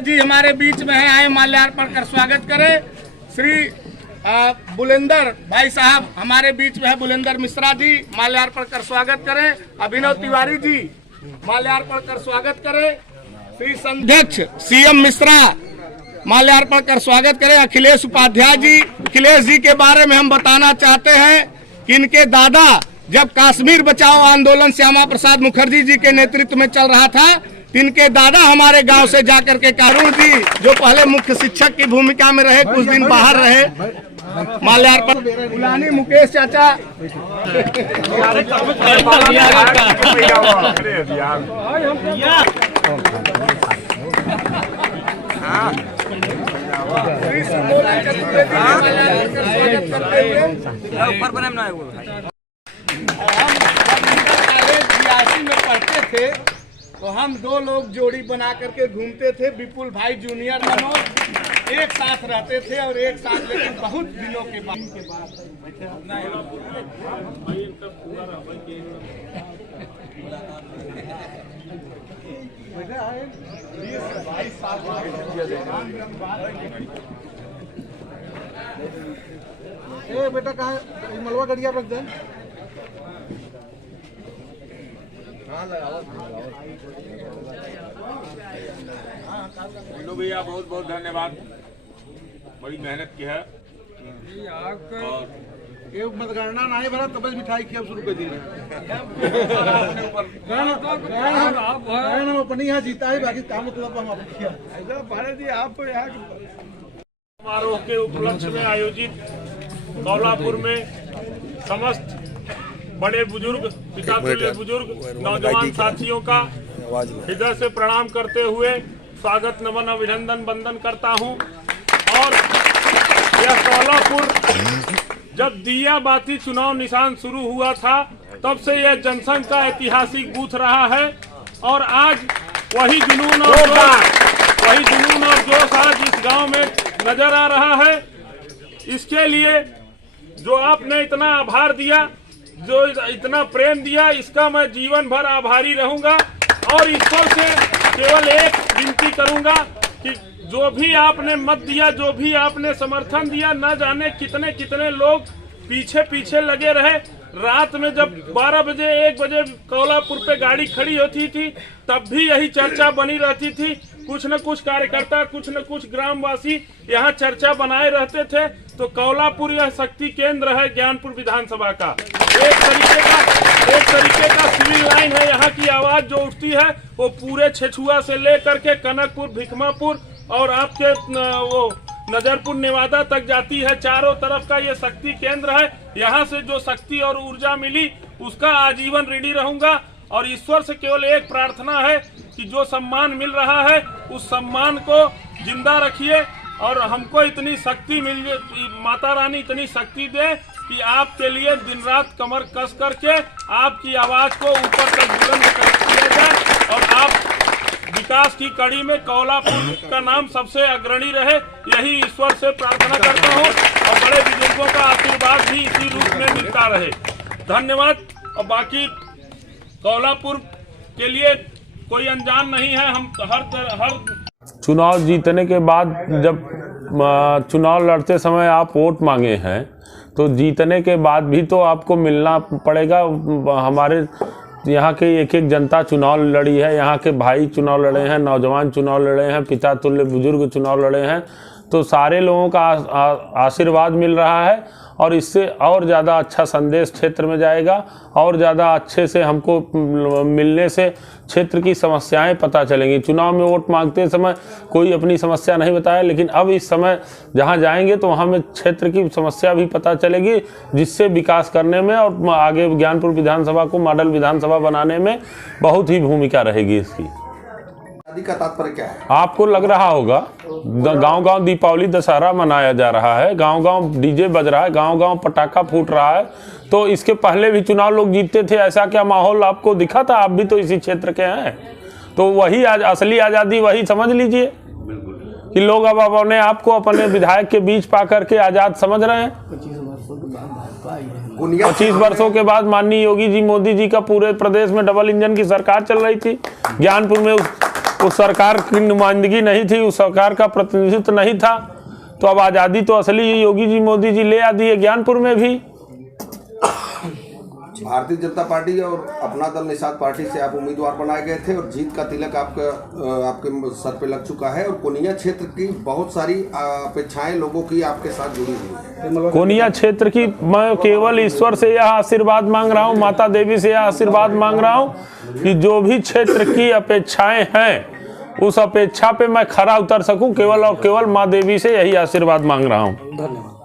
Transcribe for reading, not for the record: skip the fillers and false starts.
जी हमारे बीच में है, आए माल्यार्पण कर स्वागत करें। श्री बुलेंदर भाई साहब हमारे बीच में है, बुलेंदर मिश्रा जी माल्यार्पण कर स्वागत करें। अभिनव तिवारी जी माल्यार्पण कर स्वागत करें। श्री अध्यक्ष सीएम मिश्रा माल्यार्पण कर स्वागत करें। अखिलेश उपाध्याय जी, अखिलेश जी के बारे में हम बताना चाहते हैं कि इनके दादा जब कश्मीर बचाओ आंदोलन श्यामा प्रसाद मुखर्जी जी के नेतृत्व में चल रहा था, इनके दादा हमारे गांव से जाकर के कारून जी जो पहले मुख्य शिक्षक की भूमिका में रहे, कुछ दिन बाहर रहे, माल्यार्पण बुलानी मुकेश चाचा में पढ़ते थे तो हम दो लोग जोड़ी बना करके घूमते थे। विपुल भाई जूनियर मनोज एक साथ रहते थे और एक साथ, लेकिन बहुत दिनों के बाद बेटा कहाँ मलवा गड़िया रख दे। भैया बहुत बहुत धन्यवाद, बड़ी मेहनत की है। एक मतगणना नहीं भरा तब मिठाई खिया शुरू कर दी अपनी यहाँ जीता है, बाकी काम मतलब हम भारत जी आपको यहाँ समारोह के उपलक्ष्य में आयोजित कौलापुर में समस्त बड़े बुजुर्ग, पिता तुल्य बुजुर्ग नौजवान साथियों का हृदय से प्रणाम करते हुए स्वागत नमन अभिनंदन वंदन करता हूं। और यह कौलापुर जब दिया बाती चुनाव निशान शुरू हुआ था तब से यह जनसंघ का ऐतिहासिक बूथ रहा है और आज वही जुनून और जोश आज इस गांव में नजर आ रहा है। इसके लिए जो आपने इतना आभार दिया, जो इतना प्रेम दिया, इसका मैं जीवन भर आभारी रहूंगा और ईश्वर से केवल एक विनती करूंगा कि जो भी आपने मत दिया, जो भी आपने समर्थन दिया, न जाने कितने कितने लोग पीछे पीछे लगे रहे। रात में जब 12 बजे 1 बजे कौलापुर पे गाड़ी खड़ी होती थी तब भी यही चर्चा बनी रहती थी। कुछ न कुछ कार्यकर्ता, कुछ न कुछ ग्रामवासी यहाँ चर्चा बनाए रहते थे। तो कौलापुर यह शक्ति केंद्र है ज्ञानपुर विधानसभा का। एक तरीके का सिविल लाइन है। यहाँ की आवाज जो उठती है वो पूरे छेछुआ से लेकर के कनकपुर, भिकमापुर और आपके वो नजरपुर नेवादा तक जाती है। चारों तरफ का ये शक्ति केंद्र है। यहाँ से जो शक्ति और ऊर्जा मिली उसका आजीवन ऋणी रहूंगा और ईश्वर से केवल एक प्रार्थना है कि जो सम्मान मिल रहा है उस सम्मान को जिंदा रखिए और हमको इतनी शक्ति मिल, माता रानी इतनी शक्ति दे कि आपके लिए दिन रात कमर कस करके आपकी आवाज को ऊपर तक बुलंद किया जाए और आप विकास की कड़ी में कौलापुर का नाम सबसे अग्रणी रहे, यही ईश्वर से प्रार्थना करता हूं और बड़े बुजुर्गों का आशीर्वाद भी इसी रूप में मिलता रहे। धन्यवाद। और बाकी कौलापुर के लिए कोई अनजान नहीं है। हम हर चुनाव जीतने के बाद जब चुनाव लड़ते समय आप वोट मांगे हैं तो जीतने के बाद भी तो आपको मिलना पड़ेगा। हमारे यहाँ के एक एक जनता चुनाव लड़ी है, यहाँ के भाई चुनाव लड़े हैं, नौजवान चुनाव लड़े हैं, पिता तुल्य बुजुर्ग चुनाव लड़े हैं। तो सारे लोगों का आशीर्वाद मिल रहा है और इससे और ज़्यादा अच्छा संदेश क्षेत्र में जाएगा और ज़्यादा अच्छे से हमको मिलने से क्षेत्र की समस्याएं पता चलेंगी। चुनाव में वोट मांगते समय कोई अपनी समस्या नहीं बताया, लेकिन अब इस समय जहां जाएंगे तो वहां में क्षेत्र की समस्या भी पता चलेगी, जिससे विकास करने में और आगे ज्ञानपुर विधानसभा को मॉडल विधानसभा बनाने में बहुत ही भूमिका रहेगी इसकी। का तात्पर्य क्या है? आपको लग रहा होगा गांव-गांव दीपावली दशहरा मनाया जा रहा है, गांव-गांव डीजे बज रहा है, गांव-गांव पटाखा फूट रहा है। तो इसके पहले भी चुनाव लोग जीतते थे, ऐसा क्या माहौल आपको दिखा था? आप भी तो इसी क्षेत्र के हैं। तो वही आज असली आज़ादी वही समझ लीजिए कि लोग अब अपने आप को अपने विधायक के बीच पा करके आज़ाद समझ रहे हैं। 25 वर्षों के बाद माननीय योगी जी, मोदी जी का पूरे प्रदेश में डबल इंजन की सरकार चल रही थी। ज्ञानपुर में उस सरकार की नुमाइंदगी नहीं थी, उस सरकार का प्रतिनिधित्व नहीं था। तो अब आज़ादी तो असली योगी जी मोदी जी ले आ दी है ज्ञानपुर में भी। भारतीय जनता पार्टी और अपना दल निषाद पार्टी से आप उम्मीदवार बनाए गए थे और जीत का तिलक आपके सर पे लग चुका है और कोनिया क्षेत्र की बहुत सारी अपेक्षाएं लोगों की आपके साथ जुड़ी हुई है। कोनिया क्षेत्र की मैं केवल ईश्वर से यह आशीर्वाद मांग रहा हूँ, माता देवी से यह आशीर्वाद मांग रहा हूँ कि जो भी क्षेत्र की अपेक्षाएं हैं उस अपेक्षा पे मैं खरा उतर सकूं, केवल और केवल माँ देवी से यही आशीर्वाद मांग रहा हूँ। धन्यवाद।